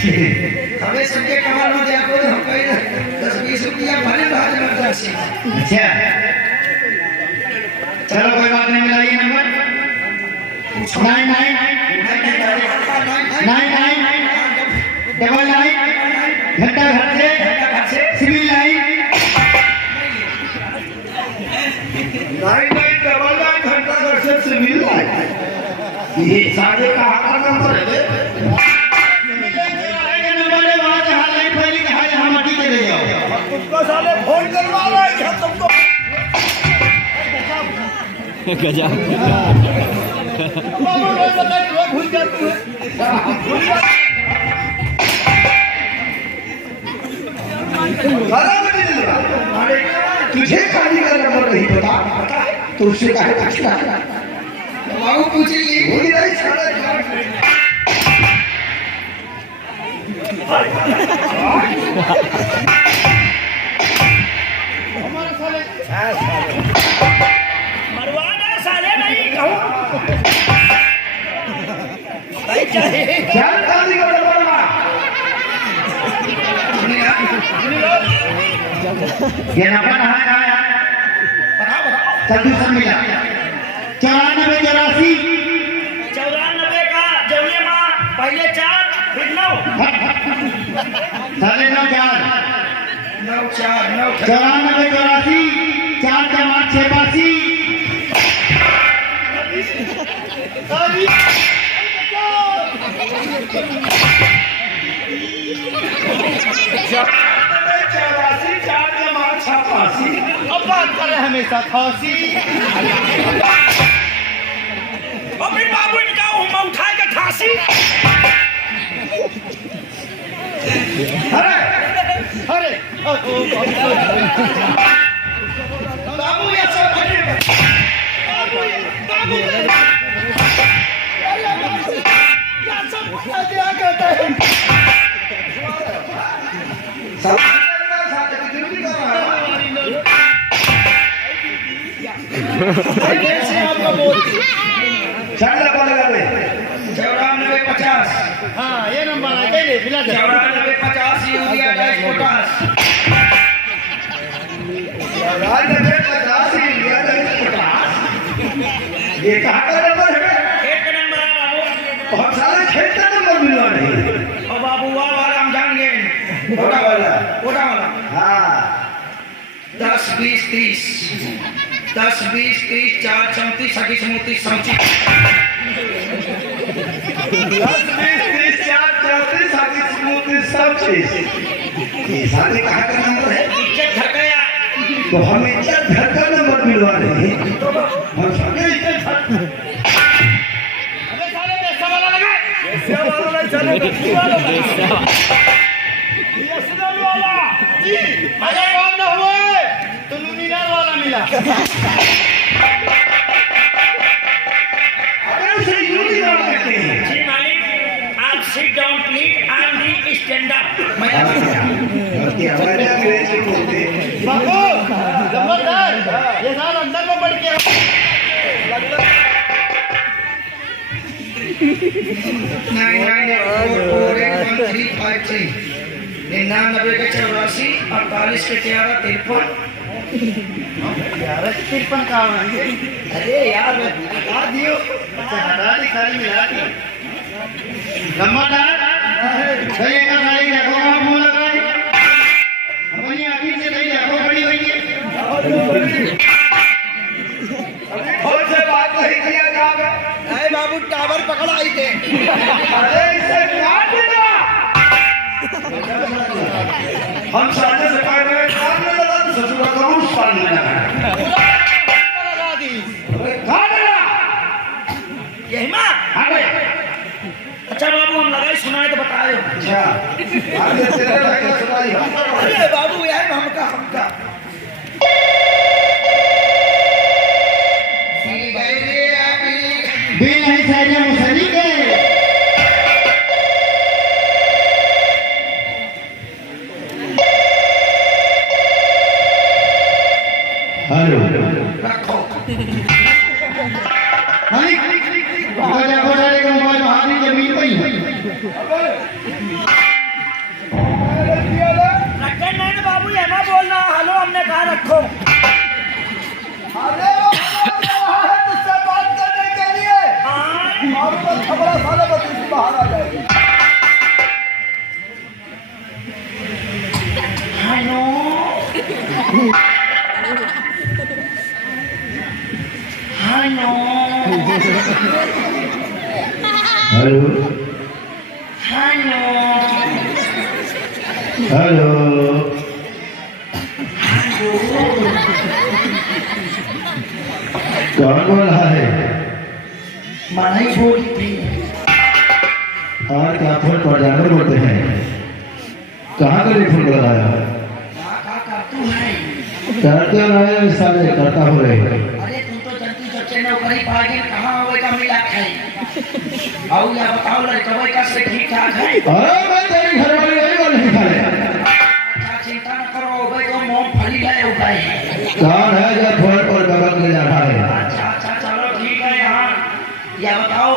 हमें सबके कमाल में दिया को हम कहीं 10-20 रुपया भले बाहर में से। अच्छा चलो कोई बात नहीं, मिलाइए नंबर 9999 घंटा घर से सिविल लाइन 9999 घंटा घर से सिविल लाइन। ये सारे का हाथ नंबर है तुमको साले फोन करवा रहा है तुमको गजब भूल जाती है तुझे खाली का नंबर नहीं पता तो उससे कहे पूछता बाबू पूछेगी मरवाना साले नहीं कहूँ क्या खाली का नंबर ये नंबर कहाँ है? सभी सब मिला 9484 94 का जौने माँ पहले 4 फिर 9 साढ़े 9 4 9484 4 जमा 86 अब बात करें हमेशा खांसी और फिर बाबू इनका मैं उठाए का खांसी अरे अरे बाबू ये सब क्या कहता है कैसे आपका बोल 9450 हाँ ये नंबर है ले फिलहाल 9450 urea dice potash 9450 urea dice potash ये कहाँ का नंबर है? खेत का नंबर है बाबू बहुत सारे खेत का नंबर मिलवा नहीं और बाबू वाह वाला हम जान गए छोटा वाला छोटा वाला हाँ 10 20 30 10 20 30 4 34 37 38 ये सारे कहाँ का नंबर है? इज्जत घर गया तो हम इज्जत घर का नंबर मिलवा रहे हैं हम सारे इज्जत घर अबे साले पैसा वाला लगा जी अरे काम ना हुए तो मीनार वाला मिला अरे उसे यूरी नाम कहते हैं जी मालिक आप sit down please I am the stand up मैं कि हमारे अंग्रेजी बोलते हैं बाबू जबरदस्त ये साल अंदर में बढ़ के 99 का 84 48 के 13 53 का होंगे अरे यार बता दियो हटा दी खाली मिला दी नंबरदार सही का साड़ी रखो आप मुंह लगाए अपनी आखिर से नहीं रखो बड़ी हुई है और से बात नहीं किया जाएगा अरे बाबू टावर पकड़ आई थे अरे इसे काट देना हम सामने से कह रहे हैं काम में लगा ससुर का रूस पालने लगा लगा दी काट देना यही माँ अरे अच्छा बाबू हम लगाए सुनाए तो बताए अच्छा आगे तेरे भाई का सुनाई अरे बाबू यार हमका बिल नहीं चाहिए मुसली के हेलो रखो हां हमने कहा रखो। अरे वो रहा है तुझसे बात करने के लिए। मालूम है खबरा साले बत्तीस बाहर आ जाएगी। Hello hello hello hello hello कौन बोल रहा है? मनाई बोली थी। और क्या फोन पर जानवर बोलते हैं? कहाँ के लिए फोन लगाया? का तू है। करते रहे साले करता हो रहे। अरे तुम तो जंतु जच्चे नौकरी पागे कहाँ होए का मिला है। आओ या बताओ लड़का का से ठीक ठाक है। अरे मैं तेरी घरवाली नहीं बोल नहीं खा रहे। अच्छा चिंता न करो भाई तो मूंगफली लाए हो गए। कौन है जो फोन पर बगल के जा रहा है? अच्छा अच्छा चलो ठीक है यहाँ या बताओ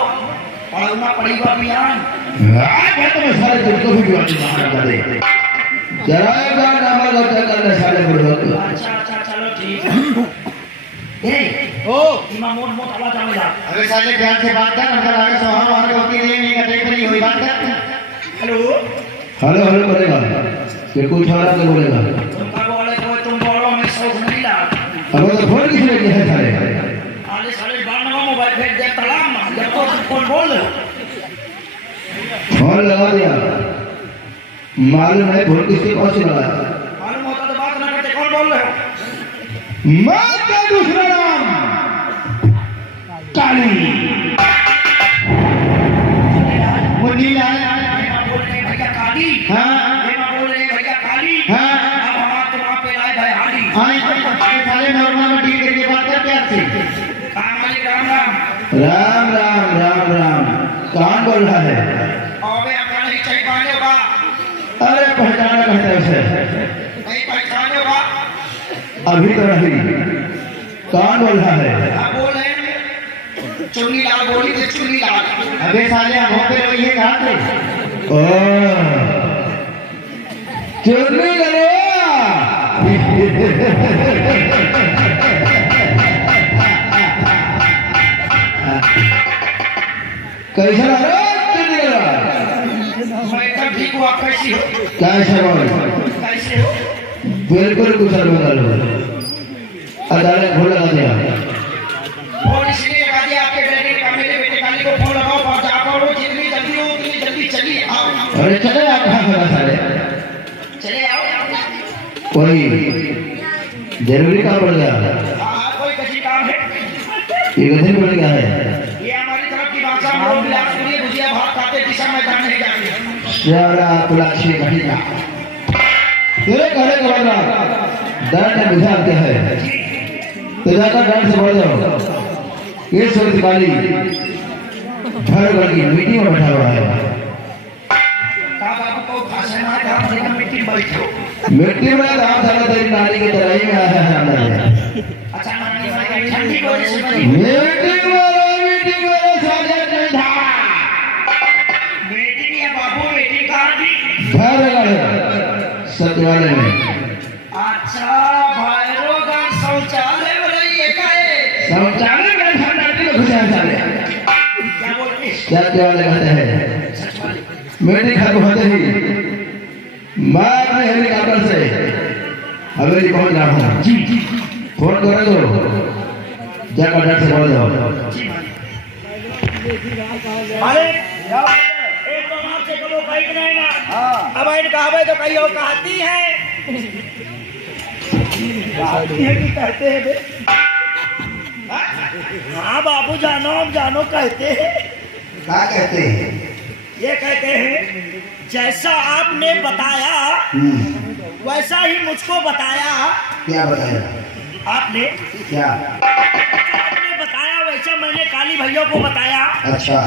पढ़ना पड़ेगा अभियान। मैं तो सारे तुमको भी दिवाली मार दे। जरा एक बार नाम लौटा करने साले बुढ़ो। अच्छा अच्छा चलो ठीक है। ए ओ इमाम मोट मोट आवाज आवेगा। अबे साले ध्यान से बात कर, अंदर आके सोहा मारे होती नहीं कटे करी हुई बात कर। हेलो हेलो हेलो करेगा कि कुछ और आगे बोलेगा? तुम का बोले तो तुम बोलो मैं सोच नहीं ला। अब तो फोन किसने किया है साले? आले साले बारह मोबाइल भेज दे तलाम जब तो कौन बोल रहे हो। फोन लगा दिया, मालूम है फोन किसके पास लगाया? मालूम होता तो बात ना करते कौन बोल रहे हो। मैं का दूसरा नाम काली मुन्नी लाल। बोल रहे भैया काली। हाँ बोल रहे भैया काली। हाँ अब हम तुम्हारा पे लाए भाई हाली। आई साले नॉर्मल में डील करके बात कर प्यार से। काम वाली राम राम। राम राम राम राम। कौन बोल रहा है? अबे अपना नहीं चाहिए पाने बा। अरे पहचाना कहते हैं उसे। नहीं पहचाने बा। अभी तो नहीं। कौन बोल रहा है? आप बोल रहे हैं चुन्नी लाल बोली थे चुन्नी लाल। अबे साले हम पे रोइए कहाँ पे? ओ चुन्नी लड़ेगा। कैसा रहा चुन्नी लड़ा? मैं एकदम ठीक हुआ कैसी हो। कैसे बोल? कैसे हो। बिल्कुल कुशल बदल हो। अदालत फोन लगा दिया। फोन इसलिए लगा दिया आपके बेटे का मेरे बेटे काली को फोन लगाओ और जा पड़ो जितनी जल्दी हो उतनी जल्दी चलिए आओ। अरे चले आप कहाँ से साले? चले आओ। कोई जरूरी काम पड़ गया? हाँ कोई कच्ची काम है। ये गधे पड़ गया है। ये हमारी तरफ की भाषा में लोग बिलासपुरी भुजिया भात खाते दिशा में जाने जाते। यारा तुलाक्षी घटिया तेरे घरे का बंदा डर ने बुझा क्या है? तो जाकर डर से बढ़ जाओ। ये सूरत काली घर घर की मीटिंग में बैठा हुआ है। बाबू को भाषण में काम देना मिट्टी में बैठो। मिट्टी में राम साला तेरी नारी की तरह ही आया है अंदर से। अच्छा नानी भाई ठंडी की वजह से बनी। मीटिंग वाले साले नहीं था। मीटिंग या बाबू मीटिंग कहाँ थी। घर लगा सचिवालय में। अच्छा भैरवगढ़ शौचालय वाला ये का है। शौचालय में ठंडी में घुसा है साले। क्या बोलते हैं। क्या क्या लगाते हैं? मीटिंग खत्म होते ही मैं अपने हेलीकॉप्टर से हवेली पहुंच रहा हूँ। फोन कर दो जाकर डर से बोल दो। अरे एक तो आपसे कबो कहीं नहीं ना। अब इन कहावे तो कहीं और कहती है। कहती है कि कहते हैं बे। हाँ बाबू जानो अब जानो कहते हैं। क्या कहते हैं? ये कहते हैं जैसा आपने बताया वैसा ही मुझको बताया। क्या बताया? आपने क्या? आपने बताया वैसा मैंने काली भैया को बताया। अच्छा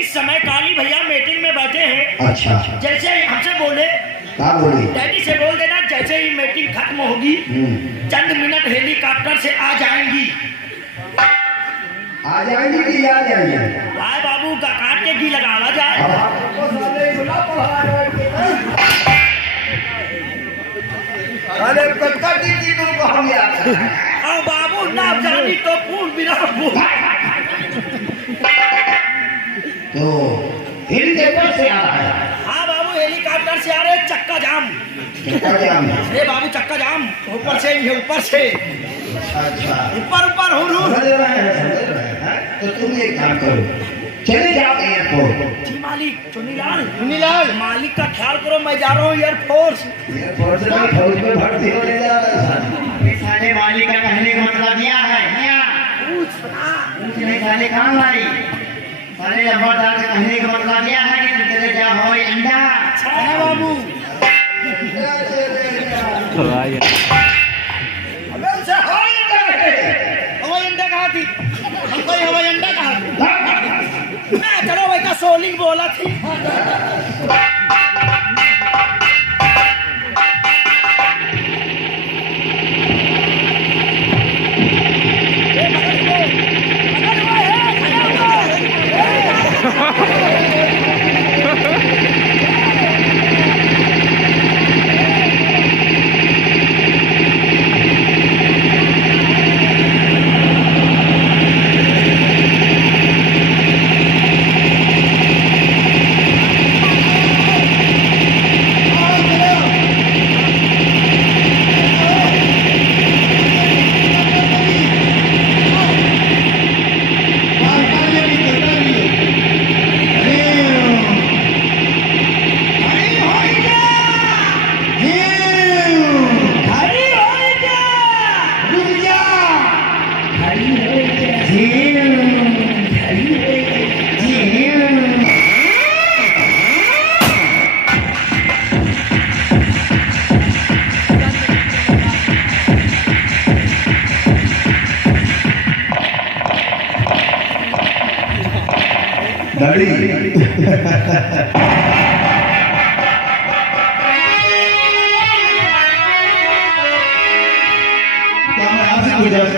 इस समय काली भैया मीटिंग में बैठे हैं। अच्छा जैसे ही हमसे बोले क्या बोली? डैडी से बोल देना जैसे ही मीटिंग खत्म होगी चंद मिनट हेलीकॉप्टर से आ जाएंगी। आ जाएंगे कि आ जाएंगे? भाई बाबू का काट के घी लगावा जाए। अरे कक्का दीदी तुमको हम याद हैं। अब बाबू ना जानी तो फूल बिना फूल। तो हेलीकॉप्टर से आ रहा है। हाँ बाबू हेलीकॉप्टर से आ रहे चक्का जाम। चक्का जाम है। अरे बाबू चक्का जाम ऊपर से ये ऊपर से अच्छा ऊपर ऊपर हुर समझ रहे हैं हैं? तो तुम एक काम करो चले जाओ एयरपोर्ट। जी मालिक चुनीलाल मालिक का ख्याल करो मैं जा रहा हूँ एयरफोर्स। एयरपोर्ट से मैं फौज में भर्ती होने जा रहा था। साले मालिक का कहने का मतलब यह है नहीं साले कहाँ भाई साले जबरदार के कहने का मतलब यह है कि तुम चले जाओ हो अंडा है ना बाबू अबे उसे हवाई अड्डा रखे। हवाई अड्डा कहा थी हमको हवाई अड्डा कहा थी मैं चलो भाई का सोलिंग बोला थी। दाढ़ी तो मैं आपसे गुजारिश